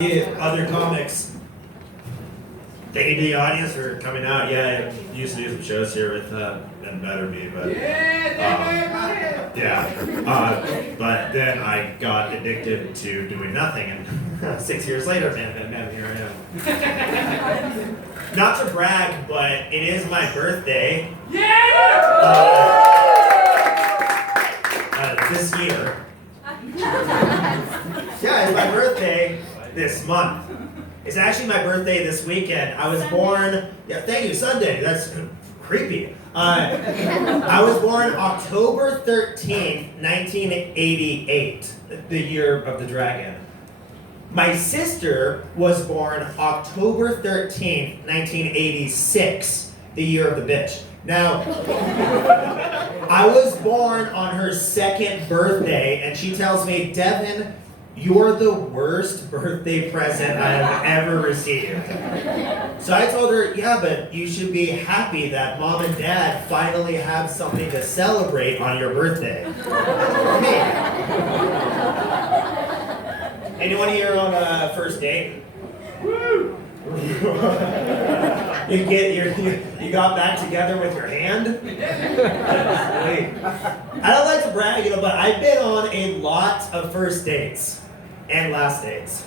Other comics thank you to the audience for coming out. Yeah, I used to do some shows here with and better me, but but then I got addicted to doing nothing, and 6 years later, man, here I am. Not to brag, but it is my birthday. This year. Yeah, it's my birthday this month. It's actually my birthday this weekend. I was born, thank you, Sunday. That's creepy. I was born October 13th, 1988, the year of the dragon. My sister was born October 13th, 1986, the year of the bitch. Now, I was born on her second birthday, and she tells me, Devin, you're the worst birthday present I've ever received. So I told her, yeah, but you should be happy that mom and dad finally have something to celebrate on your birthday. Me. Anyone here on a first date? Woo! You got back together with your hand? I don't like to brag, but I've been on a lot of first dates and last dates.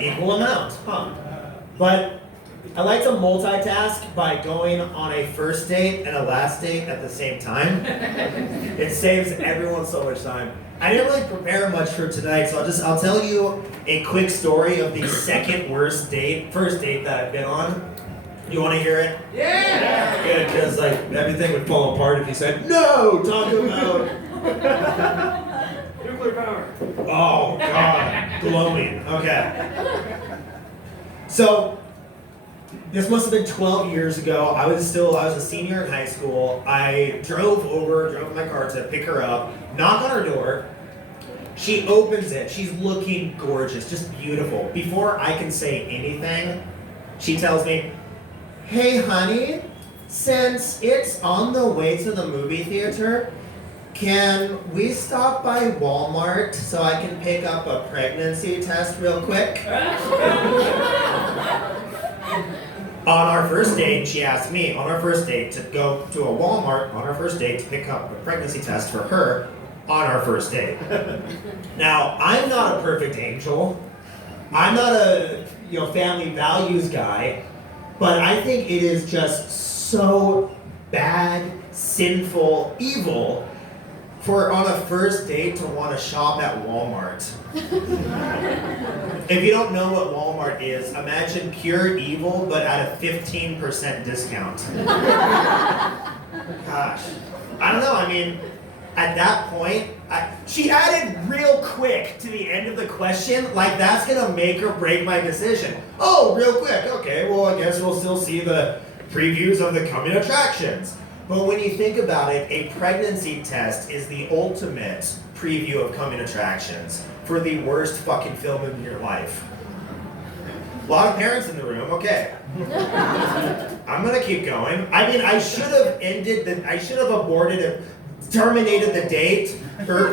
Equal amount, huh? But I like to multitask by going on a first date and a last date at the same time. It saves everyone so much time. I didn't really prepare much for tonight, so I'll tell you a quick story of the second worst first date that I've been on. You want to hear it? Yeah! Good, because everything would fall apart if you said, no, talk about nuclear power. Oh, God, glowing. Okay. So, this must have been 12 years ago. I was a senior in high school. I drove my car to pick her up, knock on her door. She opens it. She's looking gorgeous, just beautiful. Before I can say anything, she tells me, hey, honey, since it's on the way to the movie theater, can we stop by Walmart so I can pick up a pregnancy test real quick? On our first date, she asked me, on our first date, to go to a Walmart on our first date to pick up a pregnancy test for her on our first date. Now, I'm not a perfect angel. I'm not a family values guy, but I think it is just so bad, sinful, evil for on a first date to want to shop at Walmart. If you don't know what Walmart is, imagine pure evil, but at a 15% discount. Gosh. I don't know, at that point, she added real quick to the end of the question, like that's gonna make or break my decision. Oh, real quick, okay, well I guess we'll still see the previews of the coming attractions. But when you think about it, a pregnancy test is the ultimate preview of coming attractions for the worst fucking film in your life. A lot of parents in the room, okay. I'm gonna keep going. I should have aborted it, terminated the date, because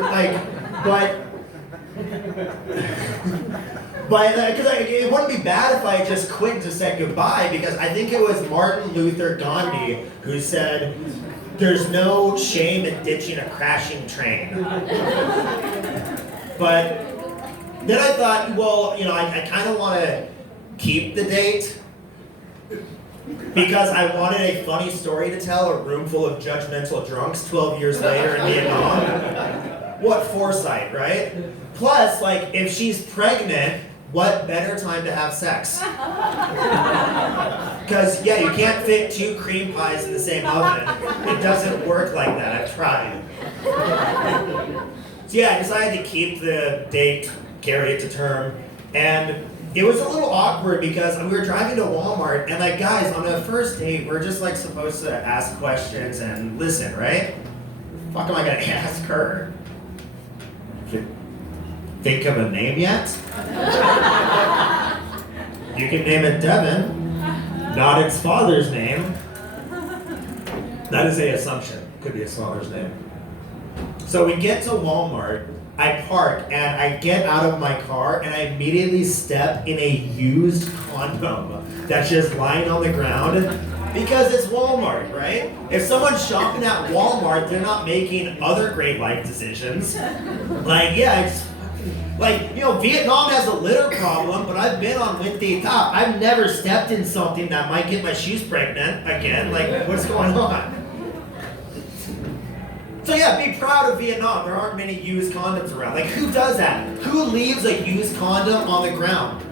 it wouldn't be bad if I just quit and just said goodbye, because I think it was Martin Luther Gandhi who said, there's no shame in ditching a crashing train. But then I thought, well, I kind of want to keep the date because I wanted a funny story to tell a room full of judgmental drunks 12 years later in Vietnam. What foresight, right? Plus, if she's pregnant, what better time to have sex? Because, you can't fit 2 cream pies in the same oven. It doesn't work like that. I've tried. So, I decided to keep the date, carry it to term, and it was a little awkward because we were driving to Walmart, and guys, on a first date, we're just supposed to ask questions and listen, right? What the fuck am I gonna ask her? Think of a name yet? You can name it Devin, not its father's name. That is an assumption. Could be its father's name. So we get to Walmart, I park and I get out of my car and I immediately step in a used condom that's just lying on the ground because it's Walmart, right? If someone's shopping at Walmart, they're not making other great life decisions. Like, yeah, it's like, you know, Vietnam has a litter problem, but I've been on Windy Top. I've never stepped in something that might get my shoes pregnant again. Like, what's going on? So yeah, be proud of Vietnam. There aren't many used condoms around. Like, who does that? Who leaves a used condom on the ground?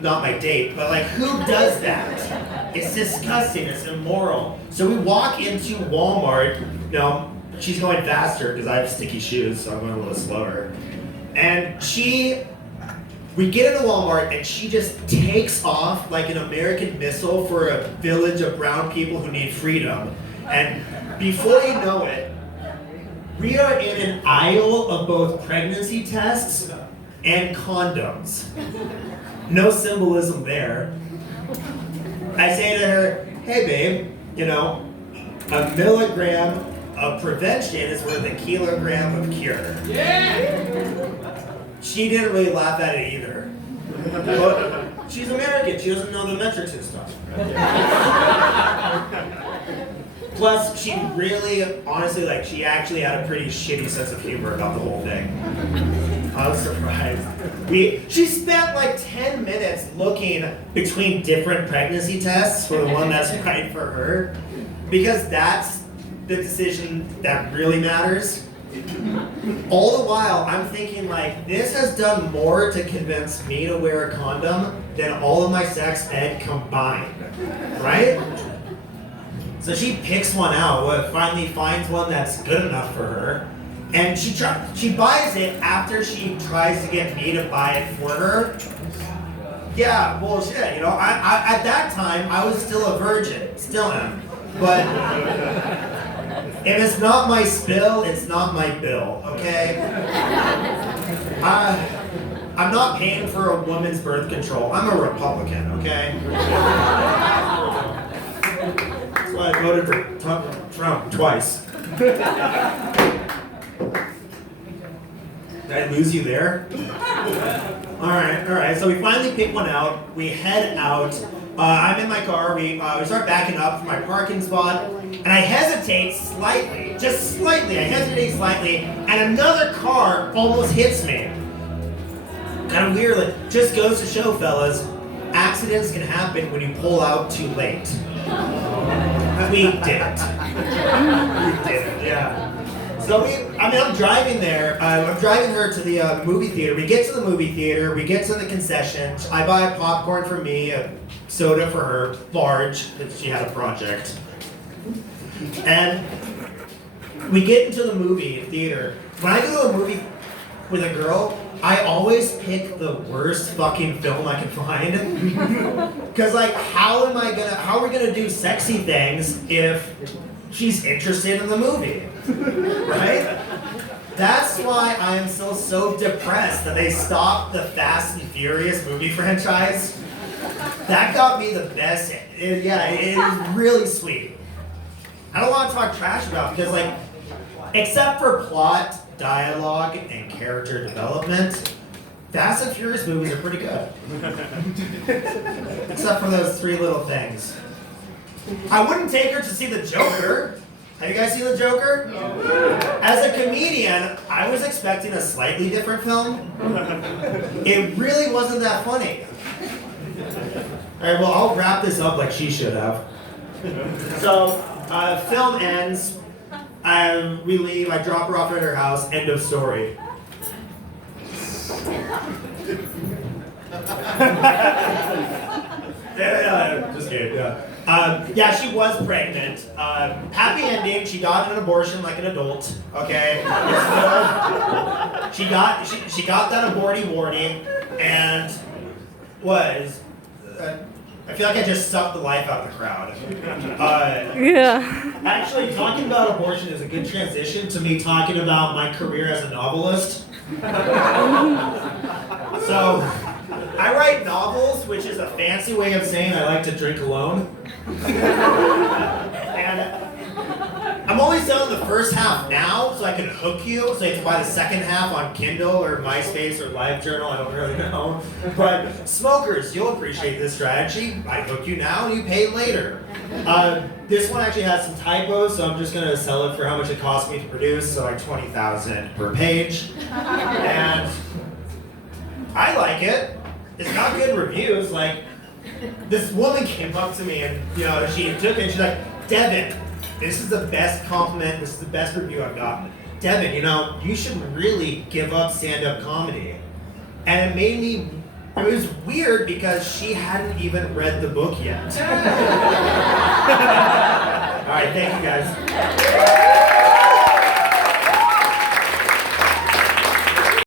Not my date, but like, who does that? It's disgusting. It's immoral. So we walk into Walmart. You know, she's going faster because I have sticky shoes, so I'm going a little slower. And we get into Walmart and she just takes off like an American missile for a village of brown people who need freedom. And before you know it, we are in an aisle of both pregnancy tests and condoms. No symbolism there. I say to her, hey babe, you know, a milligram of prevention is worth a kilogram of cure. Yeah! She didn't really laugh at it either. But she's American, she doesn't know the metrics and stuff. Plus, she really, honestly, like, she actually had a pretty shitty sense of humor about the whole thing. I was surprised. She spent like 10 minutes looking between different pregnancy tests for the one that's right for her, because that's the decision that really matters. All the while, I'm thinking like, this has done more to convince me to wear a condom than all of my sex ed combined, right? So she picks one out, finally finds one that's good enough for her, and she buys it after she tries to get me to buy it for her. Yeah, bullshit, you know, I at that time, I was still a virgin, still am, but if it's not my spill, it's not my bill, okay? I'm not paying for a woman's birth control. I'm a Republican, okay? That's why I voted for Trump twice. Did I lose you there? All right. So we finally pick one out. We head out. I'm in my car. We start backing up from my parking spot, and I hesitate slightly, just slightly. I hesitate slightly, and another car almost hits me. Kind of weird. Like, just goes to show, fellas, accidents can happen when you pull out too late. We didn't. Yeah. So I'm driving there. I'm driving her to the movie theater. We get to the movie theater. We get to the concession. I buy popcorn for me, a soda for her, large, because she had a project. And we get into the movie theater. When I go to a movie with a girl, I always pick the worst fucking film I can find. Cause like, how are we gonna do sexy things if she's interested in the movie, right? That's why I am still so depressed that they stopped the Fast and Furious movie franchise. That got me the best. It was really sweet. I don't want to talk trash about it because, like, except for plot, dialogue, and character development, Fast and Furious movies are pretty good. Except for those three little things. I wouldn't take her to see The Joker. Have you guys seen The Joker? No. As a comedian, I was expecting a slightly different film. It really wasn't that funny. Alright, well, I'll wrap this up like she should have. So, film ends. We leave, I drop her off at her house, end of story. Just kidding, yeah, she was pregnant. Happy ending, she got an abortion like an adult, okay? She got that aborty warning, and I feel like I just sucked the life out of the crowd. Yeah. Actually, talking about abortion is a good transition to me talking about my career as a novelist. So, I write novels, which is a fancy way of saying I like to drink alone. And I'm only selling the first half now, so I can hook you, so you have to buy the second half on Kindle or MySpace or LiveJournal, I don't really know. But smokers, you'll appreciate this strategy. I hook you now and you pay later. This one actually has some typos, so I'm just gonna sell it for how much it cost me to produce, so like $20,000 per page. And I like it. It's got good reviews. Like, this woman came up to me and, she took it and she's like, Devin, this is the best compliment, this is the best review I've gotten. Devin, you should really give up stand-up comedy. And it made me, it was weird because she hadn't even read the book yet. All right, thank you guys.